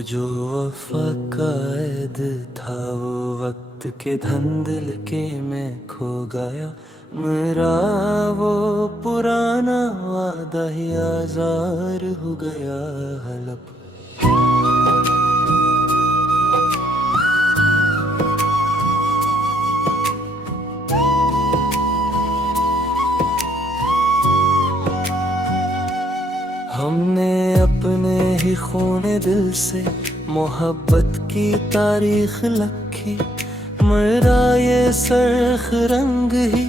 जो वफा का ऐद था वो वक्त के धंधल के में खो गया। मेरा वो पुराना वादा ही आजार हो गया हलप। हमने अपने ही खूने दिल से मोहब्बत की तारीख लिखी। मेरा ये सरख रंग ही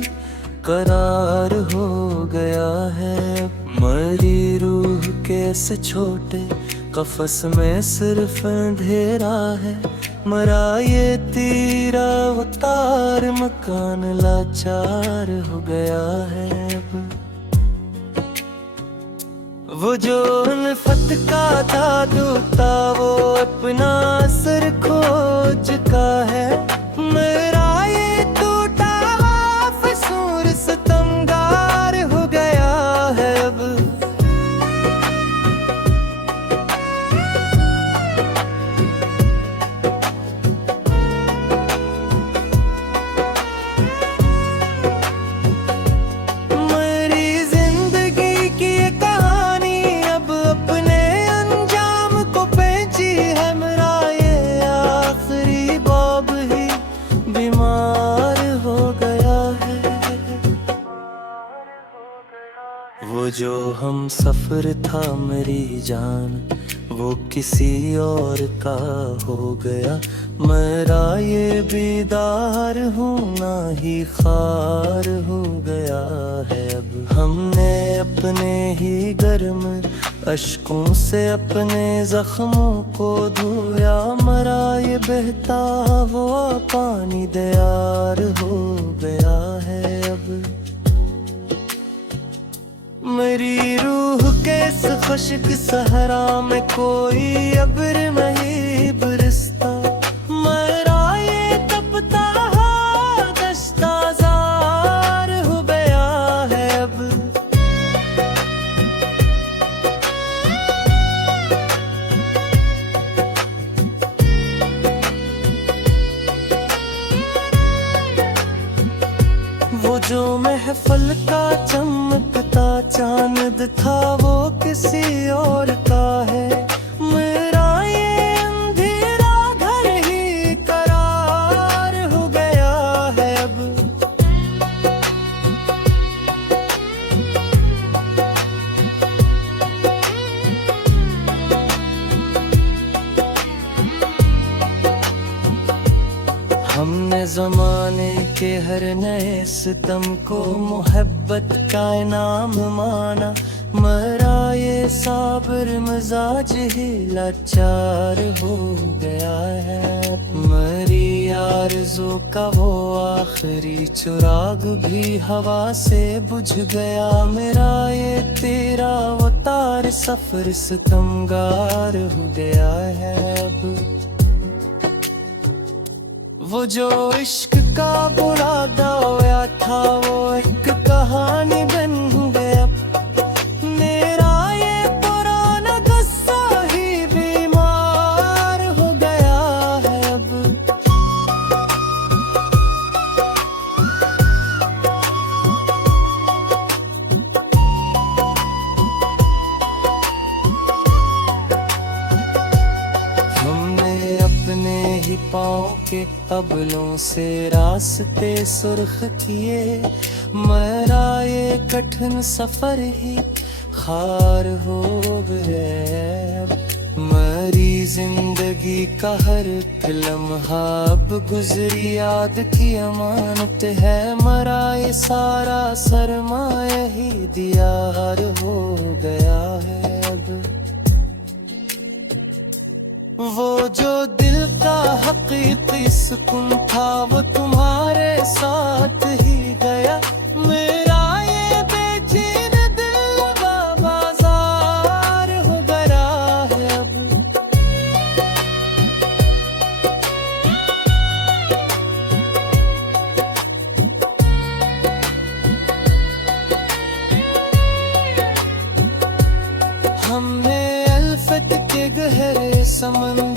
करार हो गया है। मेरी रूह के से छोटे कफस में सिर्फ अंधेरा है। मरा ये तीरा वो तार मकान लाचार हो गया है अब। वो जो उल्फत का था दूता वो अपना असर खो चुका है। मेरा ये टूटा फसूर सितमगार हो गया है अब। मेरी जिंदगी की कहानी अब अपने अंजाम को पेंची है। मेरा ये आखिरी बाब ही बीमार हो गया है। वो जो हम सफर था मेरी जान वो किसी और का हो गया। मेरा ये बीदार होना ही खार हो गया है अब। हमने अपने ही गर्म अश्कों से अपने जख्मों को धोया। मरा ये बहता वो पानी दयार हो गया है अब। मेरी रूह के इस खुश्क सहरा में कोई अब्र नहीं बरसता। मेरा ये तपता दश्ता जार हो गया है अब। वो जो महफल का चमकता चांद था वो किसी और का है। मेरा ये अंधेरा घर ही करार हो गया है अब। हमने जमाने के हर नए सितम को मोहब्बत का इनाम माना। मरा ये साबर मिजाज ही लाचार हो गया है। मरी आरज़ू का वो आखिरी चिराग भी हवा से बुझ गया। मेरा ये तेरा वो तार सफर सितमगार हो गया है अब। वो जो इश्क का बुरा दाया था वो एक कहानी बन गया। मेरा ये पुराना गुस्सा ही बीमार हो गया है अब। हमने अपने ही पाँव के अबलों से रास्ते सुर्ख किए। मेरा ये कठिन सफर ही खार हो गया। मेरी जिंदगी का हर लम्हा अब गुजरी याद की अमानत है। मरा ये सारा सरमाया ही दियार हो गया है अब। वो जो दिल का हकीकी सुकून था वो तुम्हारे साथ ही गया। मेरा ये बेचैन दिल बाजार हो गया है अब। हमने अल्फत के गहरे समंदर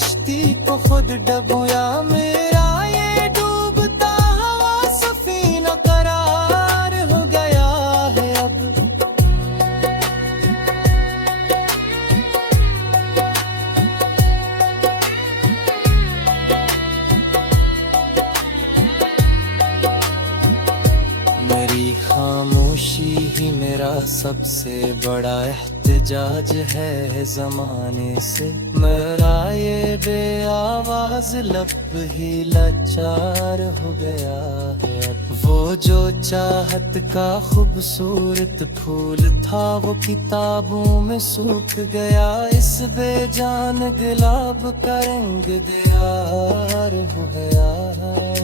कश्ती को खुद डबोया, मेरा ये डूबता हुआ सफीना करार हो गया है अब। मेरी खामोशी ही मेरा सबसे बड़ा एहतिजाज है ज़माने से, मेरा ये बेआवाज़ लब ही लाचार हो गया है अब। वो जो चाहत का खूबसूरत फूल था वो किताबों में सूख गया, इस बेजान गुलाब का रंग दियार हो गया है।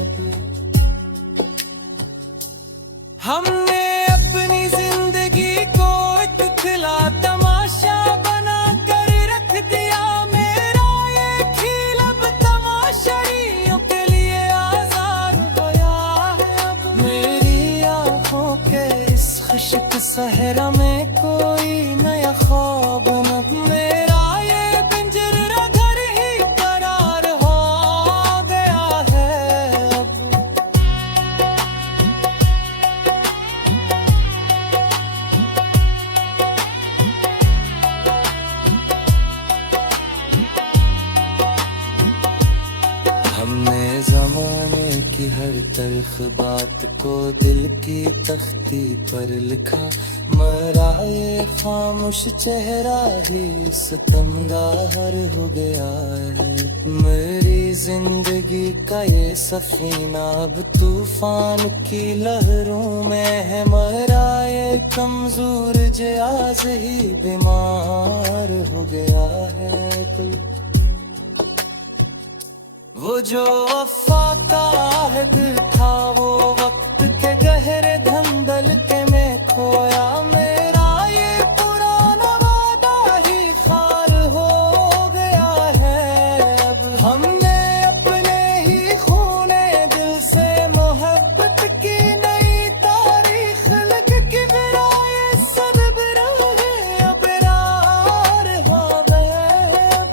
हमने अपनी जिंदगी को एक खिला तमाशा बना कर रख दिया, मेरा ये खिल अब तमाशाइयों के लिए आजाद गया है अब। मेरी आंखों के इस खुश्क सहरा में कोई नया ख्वाब न, मेरा ये पिंजरा घर ही करार हो गया है अब। हमने ज़माने की हर तरफ बात को दिल की तख्ती पर लिखा, मरा ये खामोश चेहरा ही सितमगार हो गया है। मेरी जिंदगी का ये सफीना अब तूफान की लहरों में है, मरा ये कमजोर जहाज ही बीमार हो गया है। वो जो वफा का अहद था वो वक्त के गहरे धंधल के में खोया, मेरा ये पुराना वादा ही खार हो गया है अब। हमने अपने ही खूने दिल से मोहब्बत की नई तारीख लिख के गिराए सदबराह अबरार हो गए अब।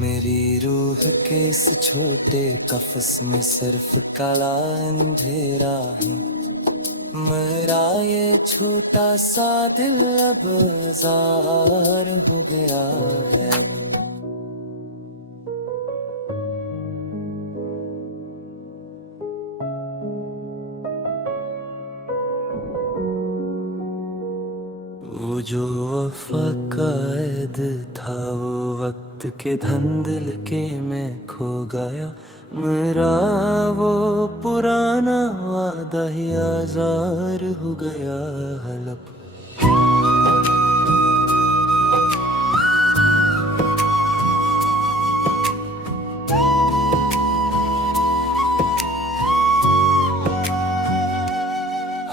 मेरी रूह के इस छोटे कफस में सिर्फ काला अंधेरा है, मेरा ये छोटा सा दिल अब जार हो गया है अब। वो जो वफा का ऐद था वो वक्त के धंधल के में खो गया, मेरा वो पुराना वादा ही आजार हो गया हलब।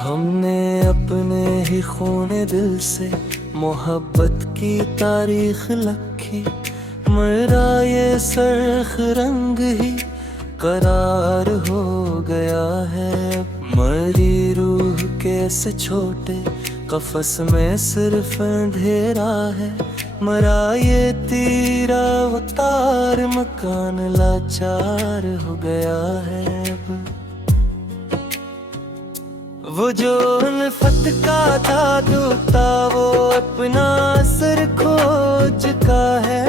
हमने अपने ही खूने दिल से मोहब्बत की तारीख लिखी, मेरा ये सरख रंग ही करार हो गया है। मेरी रूह के से छोटे कफस में सिर्फ अंधेरा है, मरा ये तीरा अवतार मकान लाचार हो गया है अब। वो जो उल्फत का था दूता वो अपना असर खो चुका है,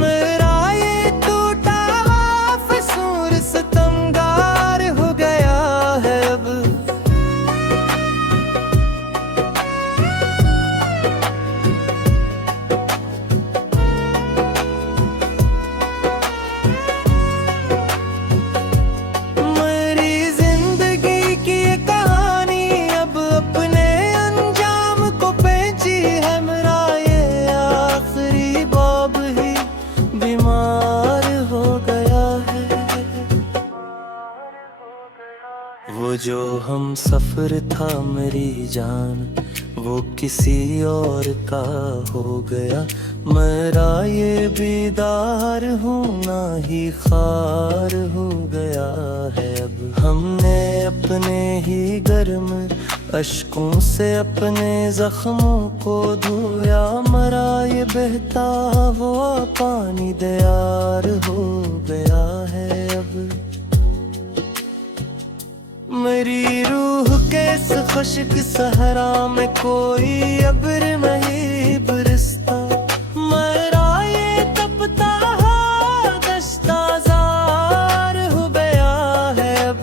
मेरा ये टूटा हुआ फसूर सितमगार हो गया है अब। वो जो हम सफर था मेरी जान वो किसी और का हो गया, मेरा ये बेदार होना ही खार हो गया है अब। हमने अपने ही घर में अश्कों से अपने जख्मों को धोया, मरा ये बहता वो पानी दयार हो गया है अब। मेरी रूह के इस खुश्क सहरा में कोई अब्र नहीं बरसता, मरा ये तपता दश्ता जार हो गया है अब।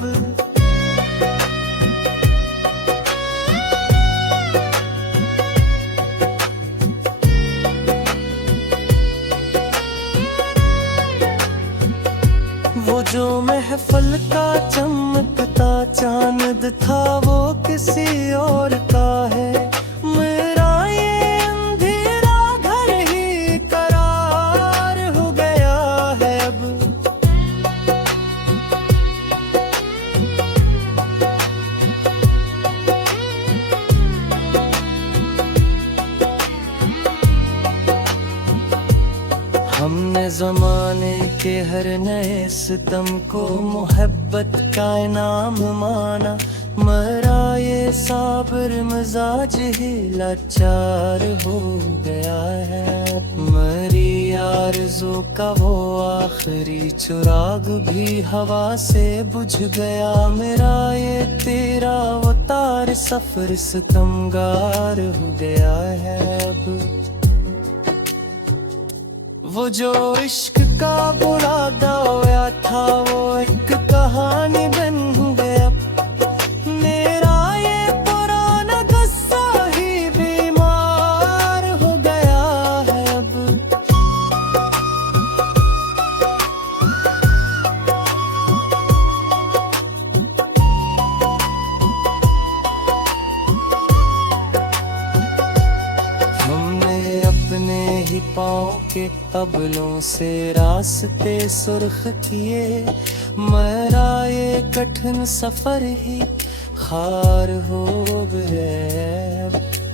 वो जो महफल का चमकता चांद था वो किसी और का है, मेरा ये अंधेरा घर ही करार हो गया है अब। हमने जमाने के हर नए सितम को मोहब्बत का इनाम माना, मरा ये साबर मिजाज ही लाचार हो गया है। मरी आरज़ू का वो आखिरी चिराग भी हवा से बुझ गया, मेरा ये तेरा वो तार सफर सितमगार हो गया है अब। वो जो इश्क का बुरा दाया था वो एक कहानी बन गया, मेरा ये पुराना गुस्सा ही बीमार हो गया है अब। हमने अपने ही पाँव के अबलों से रास्ते सुर्ख किए, मरा ये कठिन सफर ही खार हो गए।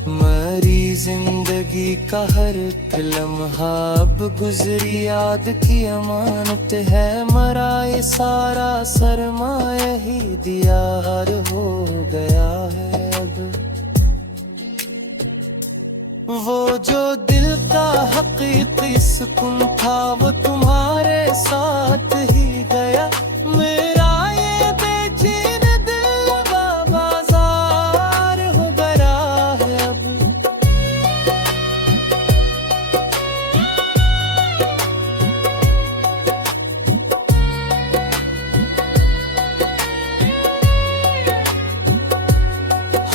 मरी जिंदगी का हर लम्हा अब गुजरी याद की अमानत है, मरा ये सारा सरमाया ही दियार हो गया है अब। वो जो दिल का हकीकी सुकून था वो तुम्हारे साथ ही गया, मेरा ये बेचैन दिल बाजार हो गया है अब।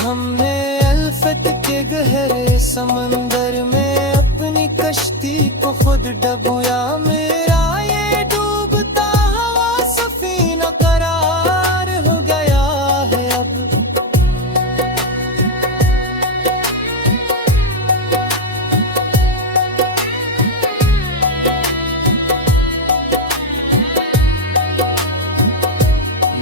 हमने अल्फत के गहरे समंदर में अपनी कश्ती को खुद डुबोया, मेरा ये डूबता हुआ सफीना करार हो गया है अब।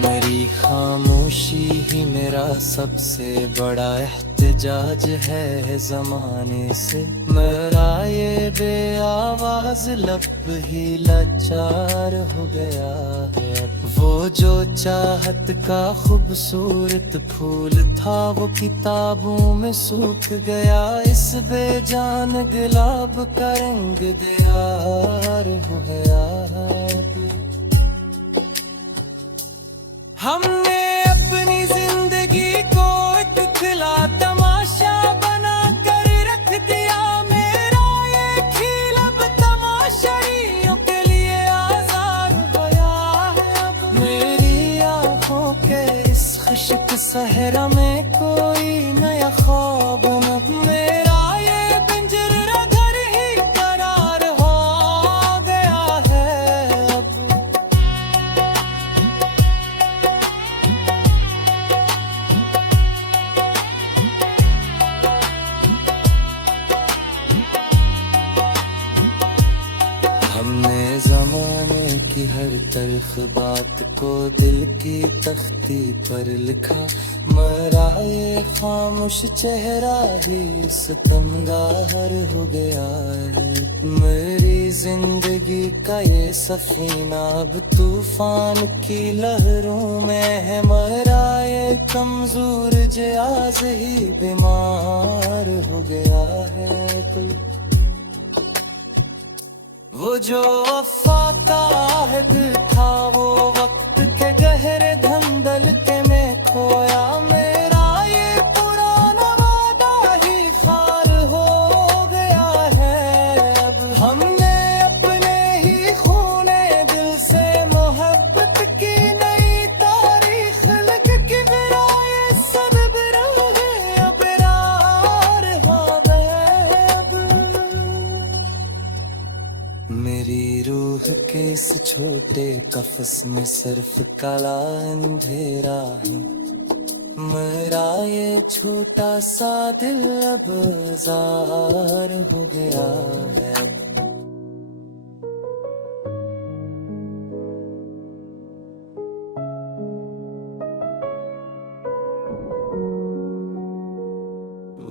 मेरी खामोशी ही मेरा सबसे बड़ा एहतिजाज है ज़माने से, मेरा ये बेआवाज़ लब ही लाचार हो गया है। वो जो चाहत का खूबसूरत फूल था वो किताबों में सूख गया, इस बेजान गुलाब का रंग दियार हो गया है। हमने अपनी जिंदगी को एक खिला तमाशा बना कर रख दिया, मेरा ये खेल अब तमाशरियों के लिए आजाद गया है अब। मेरी आंखों के इस खुश्क सहरा में कोई नया ख्वाब न, मेरा ये पिंजरा घर ही करार हो गया है अब। हमने जमाने की हर तल्ख बात को दिल की तख्ती पर लिखा, मरा ये खामोश चेहरा ही सितमगार हो गया है। मेरी जिंदगी का ये सफीना अब तूफान की लहरों में है, मरा ये कमजोर जे आज ही बीमार हो गया है कोई। वो जो वफा का अहद था वो वक्त के गहरे धंधल के में खोया। मेरा ये पुराना वादा ही खार हो गया है अब। हमने अपने ही खूने दिल से मोहब्बत की नई तारीख लिख के गिराए सब रहे अबरार हो गए अब। मेरी रूह के इस छोटे कफस में सिर्फ काला अंधेरा है। मेरा ये छोटा सा दिल अब जार हो गया है अब।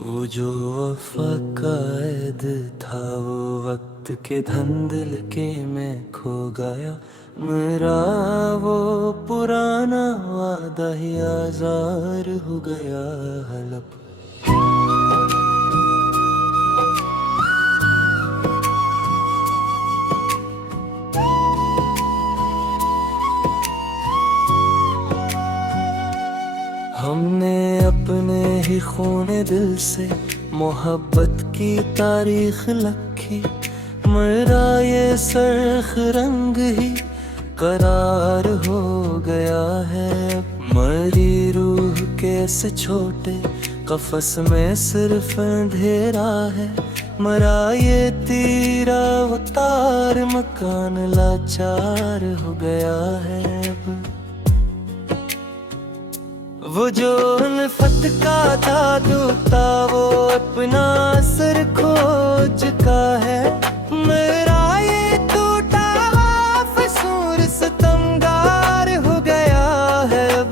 वो जो वफा का ऐद था वो वक्त के धंधल के में खो गया। मेरा वो पुराना वादा ही आजार हो गया हलब। हमने अपने ही खूने दिल से मोहब्बत की तारीख लिखी। मेरा ये सरख रंग ही करार हो गया है। मेरी रूह के से छोटे कफस में सिर्फ अंधेरा है। मरा ये तीरा वो तार मकान लाचार हो गया है अब। वो जो उल्फत का था दूता वो अपना असर खो चुका है। मेरा ये टूटा फसूर सितमगार हो गया है अब।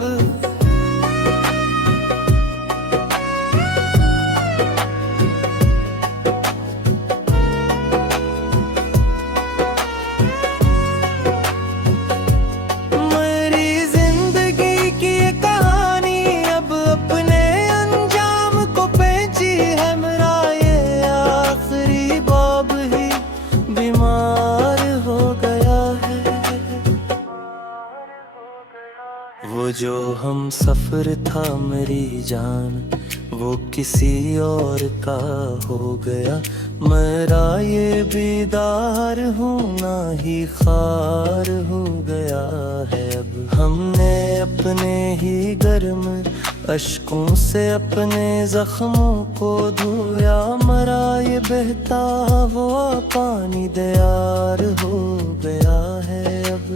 मेरी जिंदगी की कहानी अब अपने अंजाम को पेंची है। मेरा ये आखिरी बाब ही बीमार हो गया है। वो जो हम सफर था मेरी जान वो किसी और का हो गया। मेरा ये बीदार होना ही खार हो गया है अब। हमने अपने ही गर्म अश्कों से अपने जख्मों को धोया। मरा ये बहता हुआ पानी दयार हो गया है अब।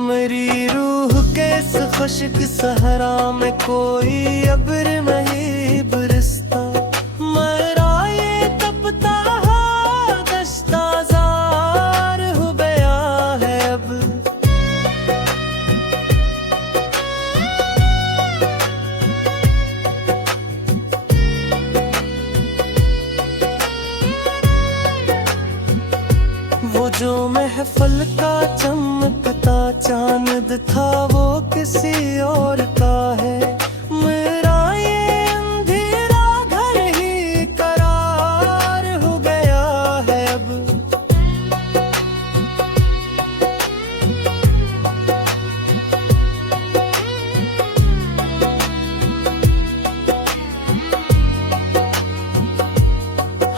मेरी रूह के इस खुश्क सहरा में कोई अब्र नहीं बरसता। मेरा ये तपता दश्ता जार हो गया है अब। वो जो महफल का चमकता चांद था वो किसी और का है। मेरा ये अंधेरा घर ही करार हो गया है अब।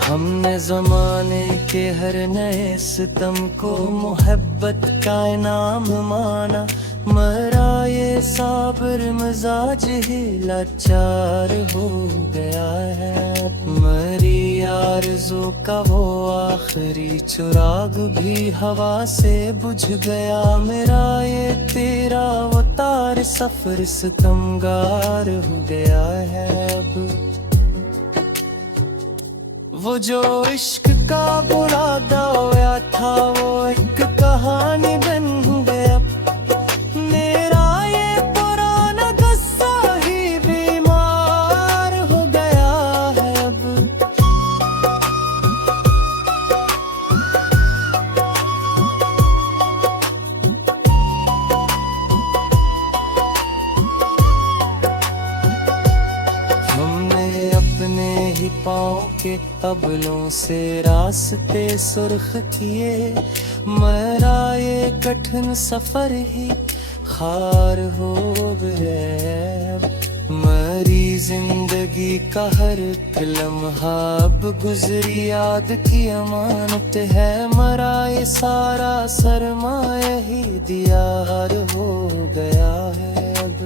हमने जमाने के हर नए सितम को मोहब्बत का इनाम माना। मरा ये साबर मिजाज ही लाचार हो गया है। मरी आरज़ू का वो आखिरी चिराग भी हवा से बुझ गया। मेरा ये तेरा वो तार सफर सितमगार हो गया है अब। वो जो इश्क का बुरा दावा था वो एक कहानी बन गया। मेरा ये पुराना गुस्सा ही बीमार हो गया है अब। बाबलों से रास्ते सुर्ख किए, मेरा ये कठिन सफर ही खार हो गए। मरी जिंदगी का हर लम्हा अब गुजरी याद की अमानत है, मरा ये सारा सरमाया ही दियार हो गया है अब।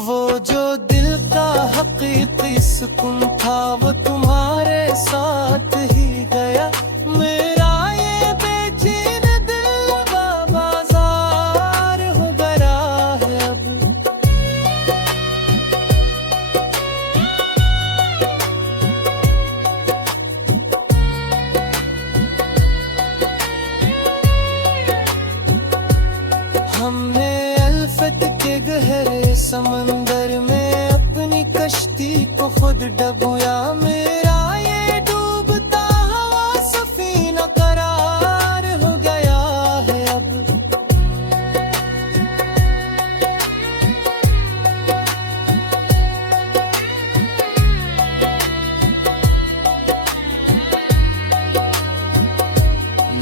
वो जो दिल का हकीकी सुकून था वो तुम्हारे साथ ही गया, मेरा ये बेचैन दिल बाजार हो गया है अब। हमने अल्फत के गहरे समंदर में अपनी कश्ती को खुद डुबोया, मेरा ये डूबता हुआ सफीना करार हो गया है अब।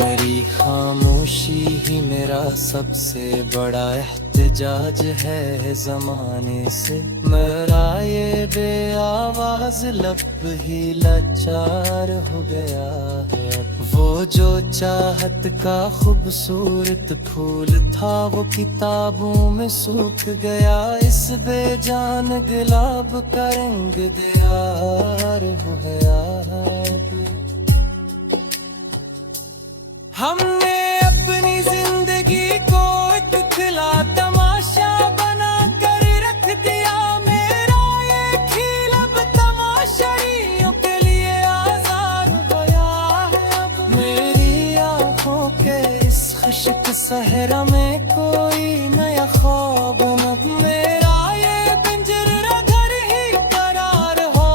मेरी खामोशी ही मेरा सबसे बड़ा एहतिजाज है ज़माने से, मेरा ये बेआवाज़ लब ही लाचार हो गया है अब। वो जो चाहत का खूबसूरत फूल था वो किताबों में सूख गया, इस बेजान गुलाब का रंग दियार हो गया है। हमने अपनी जिंदगी को एक खिला तमाशा बना कर रख दिया, मेरा ये खिल अब तमाशरियों के लिए आज़ाद हो गया है अब। मेरी आंखों के इस खुश्क सहरा में कोई नया ख्वाब न, मेरा ये पिंजरा घर ही करार हो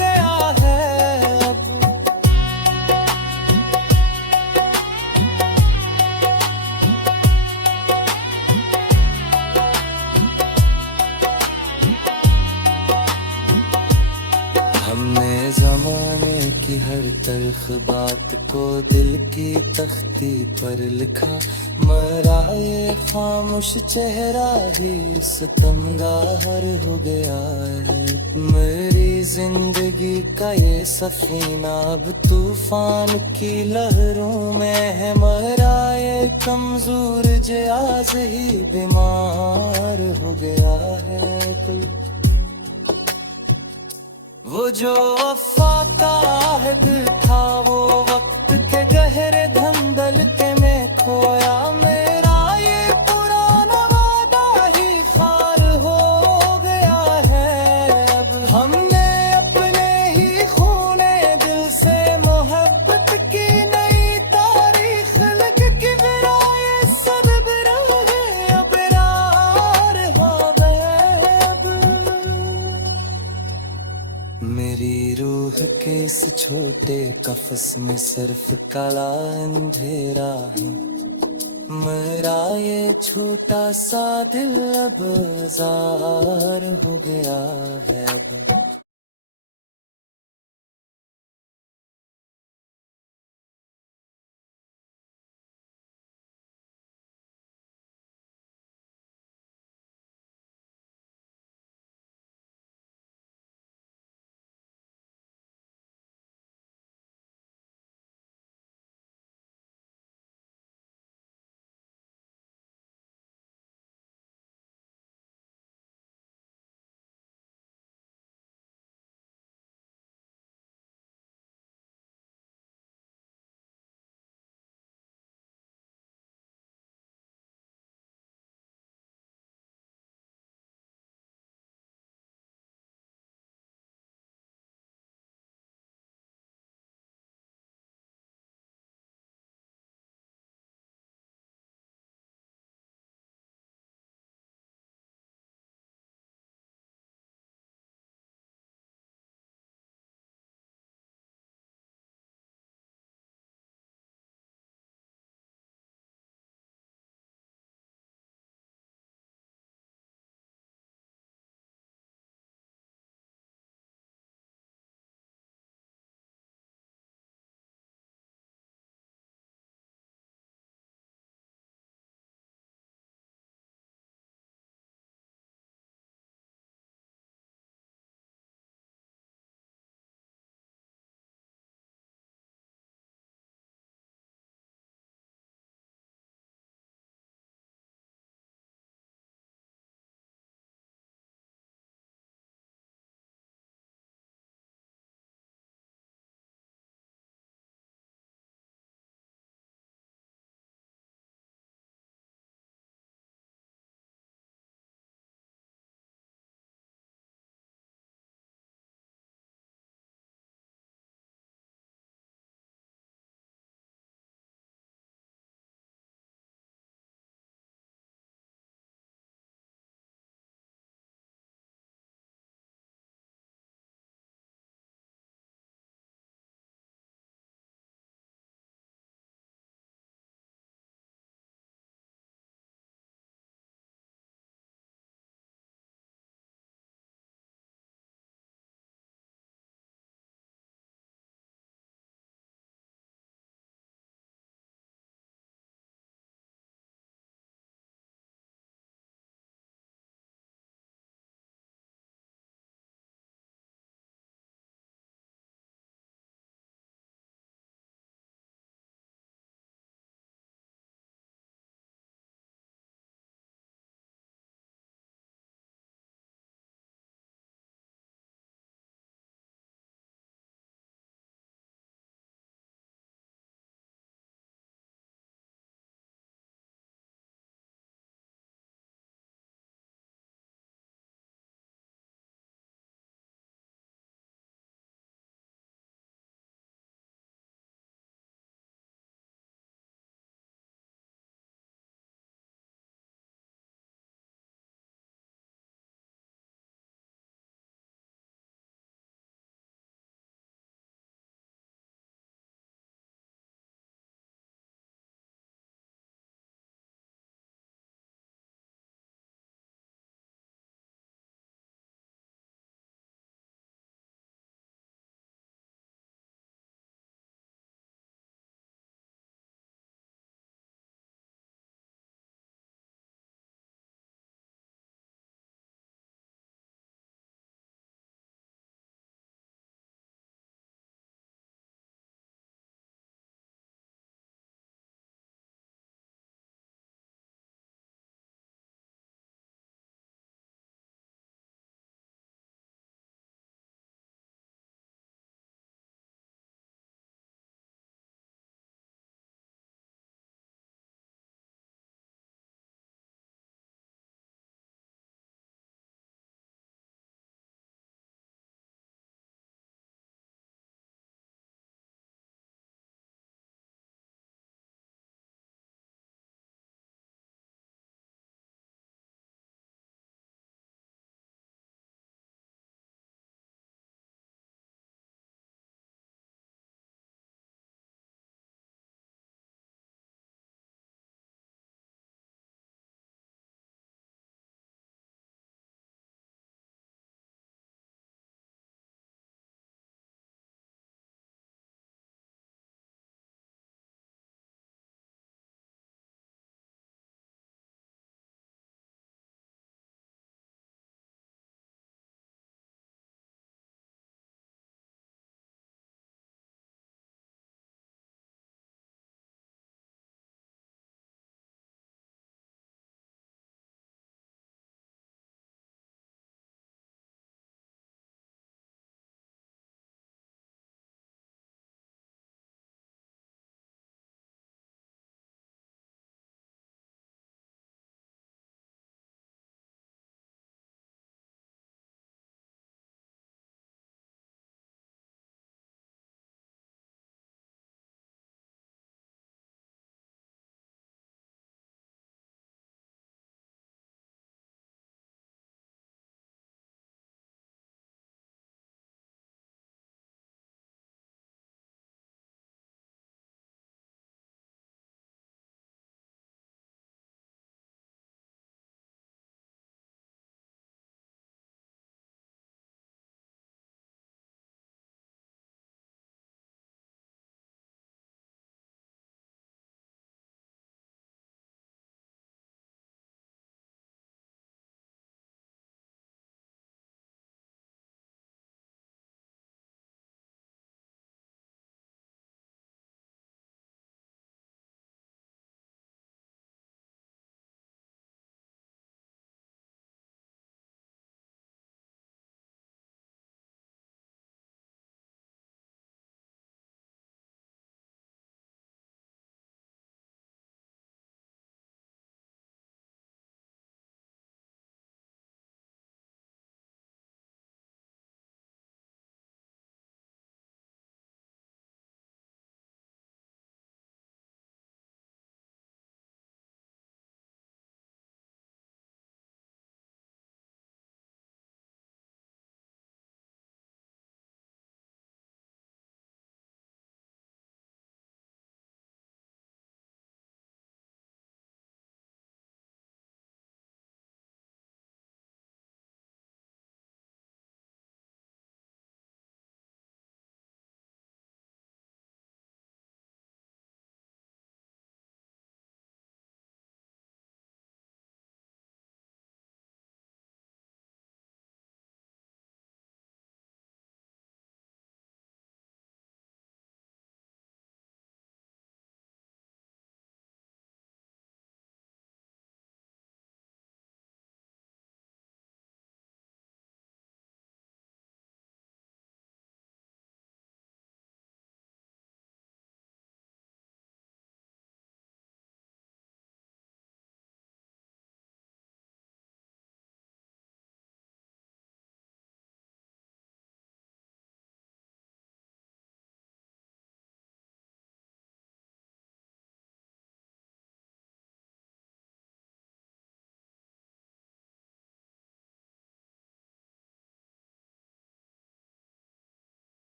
गया है अब। हमने ज़माने की हर तल्ख बात को दिल की तख्ती पर लिखा, मरा ये खामोश चेहरा ही सितमगार हो गया है। मेरी जिंदगी का ये सफीना अब तूफान की लहरों में है, मरा ये कमजोर जहाज ही बीमार हो गया है तो। वो जो वफा का अहद था वो वक्त के गहरे धंधल के में खोया, मेरा ये पुराना वादा ही खार हो गया है अब। हमने अपने ही खूने दिल से मोहब्बत की नई तारीख लिख के गिराए सब राहे अबरार हो गए अब। मेरी रूह के इस छोटे कफस में सिर्फ काला अंधेरा है, मेरा ये छोटा सा दिल अब जार हो गया है अब।